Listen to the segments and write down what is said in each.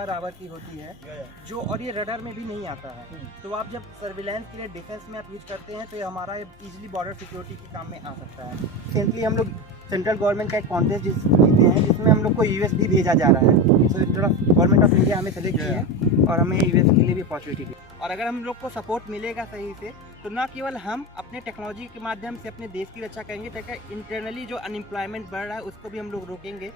Per hour की होती है जो, और ये रडार में भी नहीं आता है। तो आप जब सर्विलेंस के लिए डिफेंस में आप यूज करते हैं तो ये हमारा इजीली बॉर्डर सिक्योरिटी के काम में आ सकता है। रिसेंटली हम लोग सेंट्रल गवर्नमेंट का एक कॉन्टेस्ट जीते हैं जिसमें हम लोग को यूएस भी भेजा जा रहा है। सो गवर्नमेंट ऑफ इंडिया हमें सेलेक्ट की है और हमें यूएस के लिए भी अपॉर्चुनिटी दी। और अगर हम लोग को सपोर्ट मिलेगा सही से तो ना केवल हम अपने टेक्नोलॉजी के माध्यम से अपने देश की रक्षा करेंगे, ताकि इंटरनली जो अनएम्प्लॉयमेंट बढ़ रहा है उसको भी हम लोग रोकेंगे।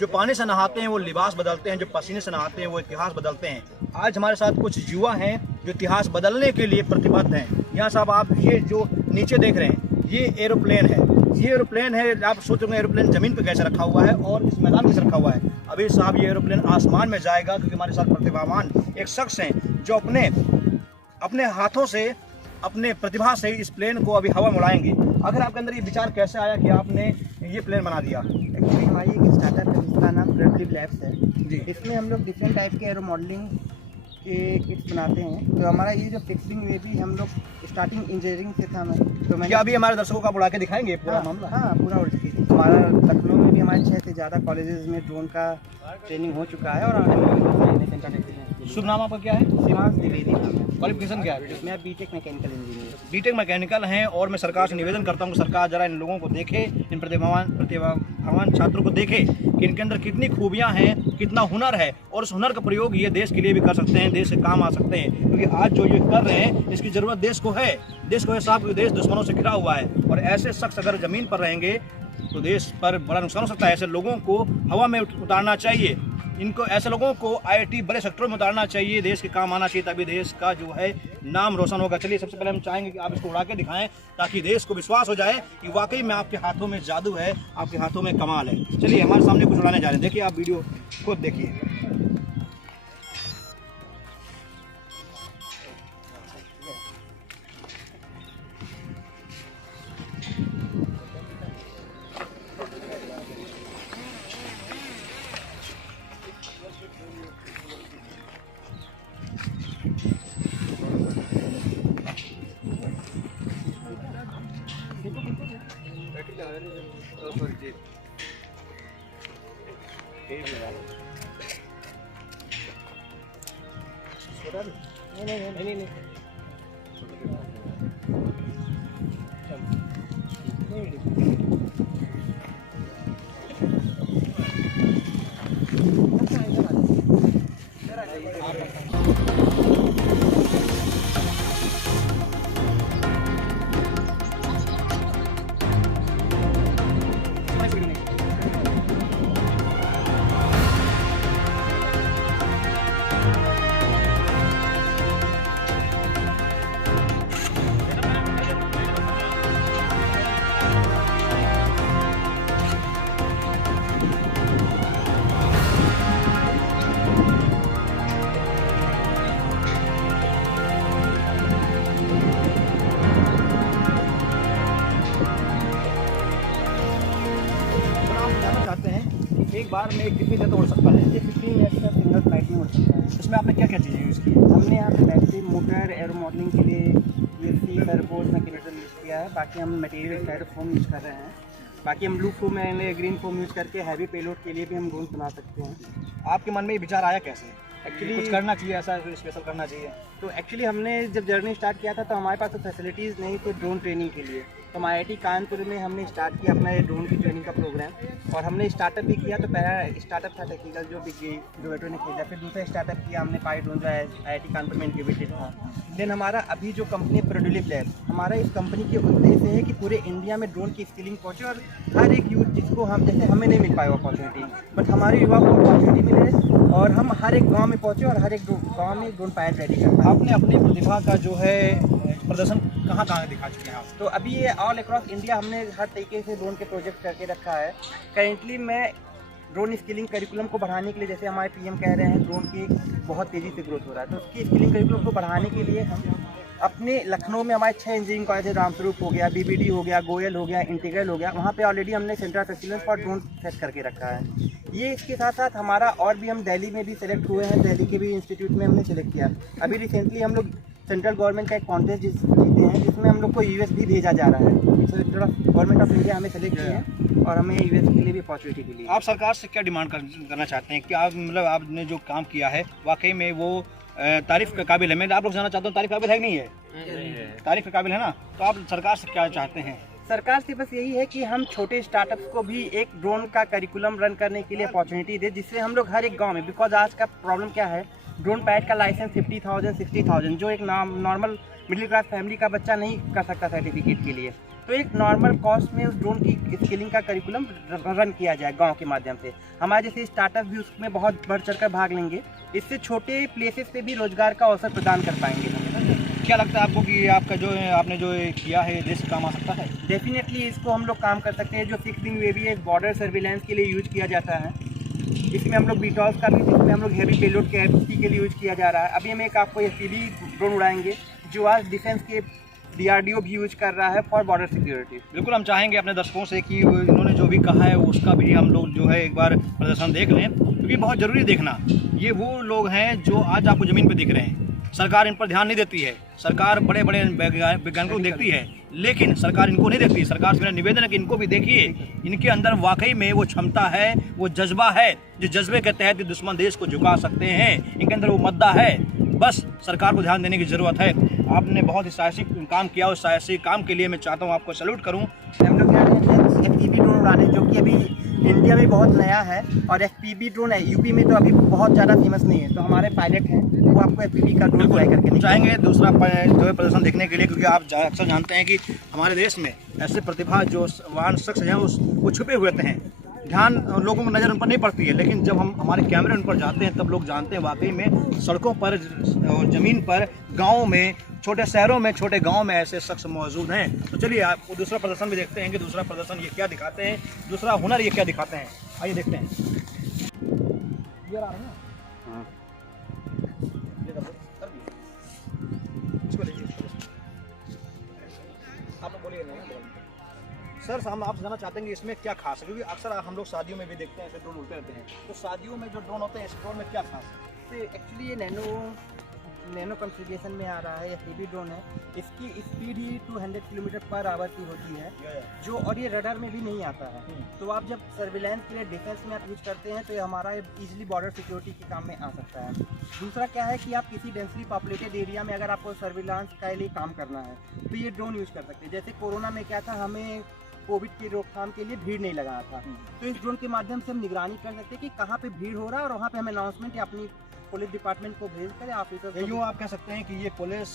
जो पानी से नहाते हैं वो लिबास बदलते हैं, जो पसीने से नहाते हैं वो इतिहास बदलते हैं। आज हमारे साथ कुछ युवा हैं जो इतिहास बदलने के लिए प्रतिबद्ध हैं। यहाँ साहब आप ये जो नीचे देख रहे हैं ये एरोप्लेन है, ये एरोप्लेन है। आप सोच रहे हैं एरोप्लेन ज़मीन पे कैसे रखा हुआ है और इस मैदान में कैसे रखा हुआ है। अभी साहब ये एरोप्लेन आसमान में जाएगा क्योंकि हमारे साथ प्रतिभावान एक शख्स हैं जो अपने हाथों से, अपने प्रतिभा से इस प्लेन को अभी हवा में उड़ाएंगे। अगर आपके अंदर ये विचार कैसे आया कि आपने ये प्लेन बना दिया? एक्चुअली हमारी एक स्टार्टअप है जिसका नाम प्रोडक्टिव लैब्स है जी। इसमें हम लोग डिफरेंट टाइप के एरो मॉडलिंग के किट्स बनाते हैं। तो हमारा ये जो फिक्सिंग में भी हम लोग स्टार्टिंग इंजीनियरिंग से था। तो मैं क्या अभी हमारे दर्शकों को आप उड़ा के दिखाएंगे पूरा मामला? हाँ, पूरा उड़ चुकी है। हमारा लखनऊ में भी हमारे 6 से ज़्यादा कॉलेजेस में ड्रोन का ट्रेनिंग हो चुका है। और शुभ नाम आपका क्या है? शिवांश द्विवेदी नाम है। क्वालिफिकेशन क्या है? मैं BTech mechanical engineer. BTech mechanical हैं और मैं सरकार से निवेदन करता हूँ कि सरकार जरा इन लोगों को देखे, इन प्रतिभावान छात्रों को देखे कि इनके अंदर कितनी खूबियाँ हैं, कितना हुनर है और उस हुनर का प्रयोग ये देश के लिए भी कर सकते हैं, देश से काम आ सकते हैं। क्योंकि आज जो ये कर रहे हैं इसकी ज़रूरत देश को है साहब। देश दुश्मनों से घिरा हुआ है और ऐसे शख्स अगर ज़मीन पर रहेंगे तो देश पर बड़ा नुकसान हो सकता है। ऐसे लोगों को हवा में उतारना चाहिए, इनको ऐसे लोगों को आईआईटी बड़े सेक्टरों में उतारना चाहिए, देश के काम आना चाहिए, तभी देश का जो है नाम रोशन होगा। चलिए सबसे पहले हम चाहेंगे कि आप इसको उड़ा के दिखाएं ताकि देश को विश्वास हो जाए कि वाकई में आपके हाथों में जादू है, आपके हाथों में कमाल है। चलिए हमारे सामने कुछ उड़ाने जा रहे हैं, देखिए आप वीडियो खुद देखिए। नहीं एक बार में कितनी देर उड़ सकता है? ये 15 मिनट का सिंगल फ्लाइट में उड़ सकता है। इसमें आपने क्या क्या चीज़ें यूज़ की? हमने यहाँ पे बैटरी, मोटर, एरो मॉडलिंग के लिए यूएससी सर्वोस मैकेनिज्म यूज़ किया है। बाकी हम मटेरियल स्टाइरोफोम यूज़ कर रहे हैं। बाकी हम blue foam and green foam use करके हैवी पेलोड के लिए भी हम ड्रोन बना सकते हैं। आपके मन में ये विचार आया कैसे? एक्चुअली कुछ करना चाहिए, ऐसा स्पेशल करना चाहिए। तो एक्चुअली हमने जब जर्नी स्टार्ट किया था तो हमारे पास तो फैसिलिटीज़ नहीं थे ड्रोन ट्रेनिंग के लिए। तो हम IIT कानपुर में हमने स्टार्ट किया अपना ये ड्रोन की ट्रेनिंग का प्रोग्राम, और हमने स्टार्टअप भी किया। तो पहला स्टार्टअप था टेक्निकल जो बेटो ने खरीदा, फिर दूसरा स्टार्टअप किया हमने पाई ड्रोन जो है IIT कानपुर में इंक्यूबेटेड था। देन हमारा अभी जो कंपनी प्रोडक्टिव लैब, हमारा इस कंपनी के उद्देश्य है कि पूरे इंडिया में ड्रोन की स्किलिंग पहुँचे और हर एक यूथ जिसको हम, जैसे हमें नहीं मिल पाएगा अपॉर्चुनिटी, बट हमारे युवा को अपॉर्चुनिटी मिले और हम हर एक गाँव में पहुँचे और हर एक गाँव में ड्रोन पायलट रेडी कर। आपने अपनी प्रतिभा का जो है प्रदर्शन कहाँ दिखा चुके हैं आप? तो अभी ये ऑल अक्रॉस इंडिया हमने हर तरीके से ड्रोन के प्रोजेक्ट करके रखा है। करेंटली मैं ड्रोन स्किलिंग करिकुलम को बढ़ाने के लिए, जैसे हमारे PM कह रहे हैं ड्रोन की बहुत तेज़ी से ग्रोथ हो रहा है, तो उसकी स्किलिंग करिकुलम को बढ़ाने के लिए हम अपने लखनऊ में हमारे 6 इंजीनियरिंग कॉलेज है, रामस्वरूप हो गया, BBD हो गया, गोयल हो गया, इंटीग्रल हो गया, वहाँ पे ऑलरेडी हमने centre of excellence for drone set करके रखा है। ये इसके साथ साथ हमारा और भी, हम दिल्ली में भी सेलेक्ट हुए हैं, दिल्ली के भी इंस्टीट्यूट में हमने सेलेक्ट किया। अभी रिसेंटली हम लोग सेंट्रल गवर्नमेंट का एक कॉन्टेस्ट जीते हैं हैं जिसमें हम लोग को यूएस भी भेजा जा रहा है। तो थोड़ा गवर्नमेंट ऑफ इंडिया हमें सेलेक्ट किया है और हमें यूएस के लिए भी अपॉर्चुनिटी मिली है। आप सरकार से क्या डिमांड करना चाहते हैं कि आप मतलब आपने जो काम किया है वाकई में वो तारीफ के काबिल है? मैं आप लोग जानना चाहता हूँ तारीफ काबिल है कि नहीं है? तारीफ के काबिल है ना। तो आप सरकार से क्या चाहते हैं? सरकार से बस यही है कि हम छोटे स्टार्टअप्स को भी एक ड्रोन का करिकुलम रन करने के लिए अपॉर्चुनिटी दे, जिससे हम लोग हर एक गांव में, बिकॉज आज का प्रॉब्लम क्या है, ड्रोन पैड का लाइसेंस 50,000 60,000 जो एक नॉर्मल मिडिल क्लास फैमिली का बच्चा नहीं कर सकता सर्टिफिकेट के लिए। तो एक नॉर्मल कॉस्ट में उस ड्रोन की स्किलिंग का करिकुलम रन किया जाए गांव के माध्यम से। हमारे जैसे स्टार्टअप भी उसमें बहुत बढ़ चढ़ कर भाग लेंगे। इससे छोटे प्लेसेस पे भी रोजगार का अवसर प्रदान कर पाएंगे हम। क्या लगता है आपको कि आपका जो है आपने जो किया है देश का काम आ सकता है? डेफिनेटली इसको हम लोग काम कर सकते हैं। जो 6 विंग एवीएस बॉर्डर सर्विलेंस के लिए यूज किया जाता है, इसमें हम लोग बीटॉल्स का भी, जिसमें हम लोग हेवी पेलोड के एफसी के लिए यूज किया जा रहा है। अभी हम एक आपको एफपीवी ड्रोन उड़ाएंगे जो आज डिफेंस के डीआरडीओ भी यूज कर रहा है फॉर बॉर्डर सिक्योरिटी। बिल्कुल, हम चाहेंगे अपने दर्शकों से कि इन्होंने जो भी कहा है उसका भी हम लोग जो है एक बार प्रदर्शन देख लें, क्योंकि बहुत ज़रूरी देखना। ये वो लोग हैं जो आज आपको ज़मीन पर दिख रहे हैं। सरकार इन पर ध्यान नहीं देती है। सरकार बड़े बड़े वैज्ञानिकों को देखती है, लेकिन सरकार इनको नहीं देखती। सरकार से मेरा निवेदन है कि इनको भी देखिए। इनके अंदर वाकई में वो क्षमता है, वो जज्बा है, जिस जज्बे के तहत ये दुश्मन देश को झुका सकते हैं। इनके अंदर वो मद्दा है। बस सरकार को ध्यान देने की ज़रूरत है। आपने बहुत ही साहसिक काम किया। उस साहसिक काम के लिए मैं चाहता हूँ आपको सैल्यूट करूँ। हम लोग क्या रहे हैं एफपीवी ड्रोन उड़ाने, जो कि अभी इंडिया में बहुत नया है। और एफपीवी ड्रोन है यूपी में तो अभी बहुत ज़्यादा फेमस नहीं है। तो हमारे पायलट हैं, वो आपको एफपीवी का ड्रोन फ्लाई करके चाहेंगे दूसरा जो है प्रदर्शन देखने के लिए, क्योंकि आप अक्सर जानते हैं कि हमारे देश में ऐसे प्रतिभा जो वान शख्स हैं वो छुपे हुए हैं। ध्यान लोगों की नज़र उन पर नहीं पड़ती है, लेकिन जब हम हमारे कैमरे उन पर जाते हैं तब लोग जानते हैं वाकई में सड़कों पर और ज़मीन पर, गाँव में, छोटे शहरों में, छोटे गांव में ऐसे शख्स मौजूद हैं। तो चलिए आपको दूसरा प्रदर्शन भी देखते हैं कि दूसरा प्रदर्शन ये क्या दिखाते हैं, दूसरा हुनर ये क्या दिखाते हैं। आइए देखते हैं। ये आ रहा है ना? हाँ। ये कर इसको लीजिए। आप लोग बोलिए ना सर, हम आपसे जानना चाहते हैं कि इसमें क्या खास है, क्योंकि अक्सर हम लोग शादियों में भी देखते हैं ऐसे ड्रोन उड़ते रहते हैं। तो शादियों में जो ड्रोन होते हैं, इस ड्रोन में क्या खास है? तो एक्चुअली ये नैनो कॉन्फ़िगरेशन में आ रहा है। एफपीवी ड्रोन है, इसकी स्पीड ही 200 किलोमीटर पर आवर की होती है, जो और ये रडार में भी नहीं आता है। तो आप जब सर्विलेंस के लिए डिफेंस में आप यूज करते हैं तो ये हमारा इजीली बॉर्डर सिक्योरिटी के काम में आ सकता है। दूसरा क्या है कि आप किसी डेंसली पॉपुलेटेड एरिया में अगर आपको सर्विलांस के लिए काम करना है तो ये ड्रोन यूज़ कर सकते हैं। जैसे कोरोना में क्या था, हमें कोविड की रोकथाम के लिए भीड़ नहीं लगाना था, तो इस ड्रोन के माध्यम से हम निगरानी कर सकते हैं कि कहाँ पे भीड़ हो रहा है और वहाँ पे हम अनाउंसमेंट या अपनी पुलिस डिपार्टमेंट को भेज कर ऑफिसर। यूँ आप कह सकते हैं कि ये पुलिस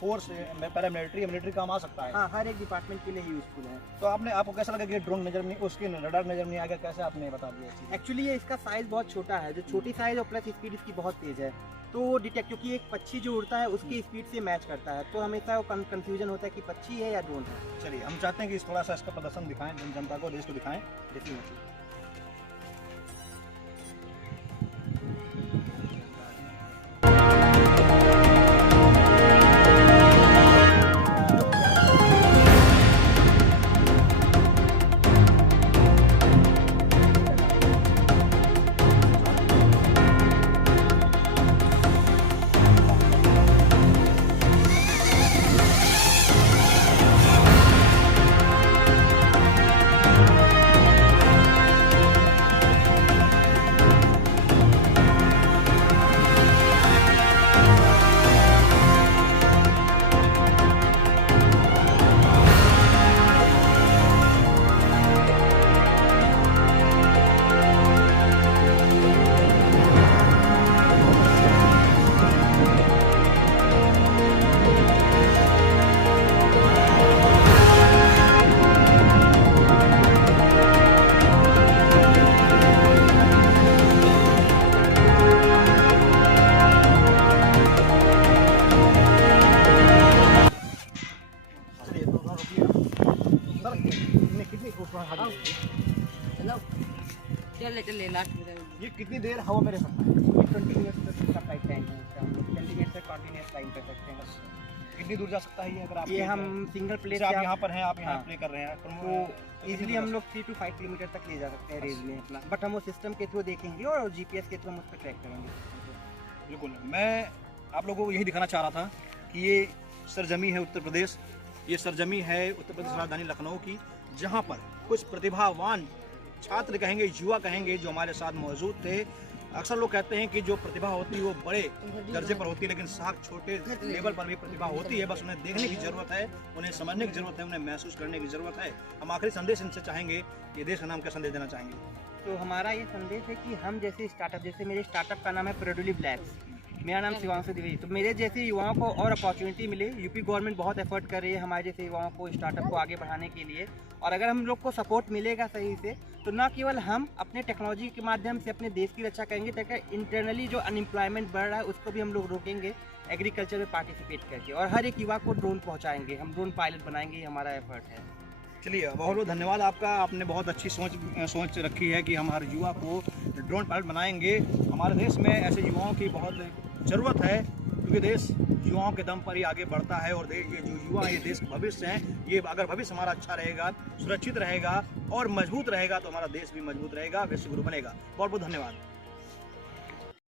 फोर्स, पैरामिलिट्री काम आ सकता है। हाँ, हर एक डिपार्टमेंट के लिए यूजफुल है। तो आपको कैसा लगा कि ड्रोन नजर नहीं, उसकी रडार नजर नहीं आ गया, कैसे आपने बता दिया? एक्चुअली ये इसका साइज बहुत छोटा है, जो छोटी साइज और प्लस स्पीड इसकी बहुत तेज है, तो डिटेक्ट, क्योंकि एक पक्षी जो उड़ता है उसकी स्पीड से मैच करता है, तो हमेशा वो कंफ्यूजन होता है कि पक्षी है या ड्रोन है। चलिए, हम चाहते हैं कि थोड़ा सा इसका प्रदर्शन दिखाएं, जनता को, देश को दिखाएं। डेफिनेटली। चले लास्ट में ये कितनी देर हवा में रह सकता है? 20 मिनट तक का फ्लाइट टाइम है इसका। हम लोग 20 मिनट तक कॉन्टिन्यूअस फ्लाइंग कर सकते हैं। कितनी दूर जा सकता है ये? अगर आप ये हम सिंगल प्लेस आप यहाँ पर हैं, आप यहाँ हाँ। प्ले कर रहे हैं, तो इजीली हम लोग 3 to 5 किलोमीटर तक ले जा सकते हैं रेंज में अपना, बट हम वो सिस्टम के थ्रू देखेंगे और जीपीएस के थ्रू हम उस पर ट्रैक करेंगे। बिल्कुल, मैं आप लोगों को यही दिखाना चाह रहा था कि ये सरजमी है उत्तर प्रदेश। ये सरजमी है उत्तर प्रदेश राजधानी लखनऊ की, जहाँ पर कुछ प्रतिभावान छात्र कहेंगे, युवा कहेंगे, जो हमारे साथ मौजूद थे। अक्सर लोग कहते हैं कि जो प्रतिभा होती है वो बड़े दर्जे पर होती है, लेकिन साथ छोटे लेवल पर भी प्रतिभा होती है। बस उन्हें देखने की ज़रूरत है, उन्हें समझने की ज़रूरत है, उन्हें महसूस करने की ज़रूरत है। हम आखिरी संदेश इनसे चाहेंगे कि देश का नाम क्या संदेश देना चाहेंगे? तो हमारा ये संदेश है कि हम जैसे स्टार्टअप, जैसे मेरे स्टार्टअप का नाम है प्रोडुलिव लैब्स, मेरा नाम शिवांशु द्विवेदी, तो मेरे जैसे युवाओं को और अपॉर्चुनिटी मिले। यूपी गवर्नमेंट बहुत एफर्ट कर रही है हमारे जैसे युवाओं को स्टार्टअप को आगे बढ़ाने के लिए, और अगर हम लोग को सपोर्ट मिलेगा सही से, तो न केवल हम अपने टेक्नोलॉजी के माध्यम से अपने देश की रक्षा करेंगे, ताकि इंटरनली जो अनएम्प्लॉयमेंट बढ़ रहा है उसको भी हम लोग रोकेंगे एग्रीकल्चर में पार्टिसिपेट करके, और हर एक युवा को ड्रोन पहुँचाएंगे, हम ड्रोन पायलट बनाएंगे, ये हमारा एफर्ट है। चलिए, बहुत बहुत धन्यवाद आपका। आपने बहुत अच्छी सोच रखी है कि हम हर युवा को ड्रोन पायलट बनाएंगे। हमारे देश में ऐसे युवाओं की बहुत ज़रूरत है, क्योंकि देश युवाओं के दम पर ही आगे बढ़ता है, और ये जो युवा है ये देश का भविष्य हैं। ये अगर भविष्य हमारा अच्छा रहेगा, सुरक्षित रहेगा और मजबूत रहेगा, तो हमारा देश भी मजबूत रहेगा, विश्व गुरु बनेगा। बहुत बहुत धन्यवाद।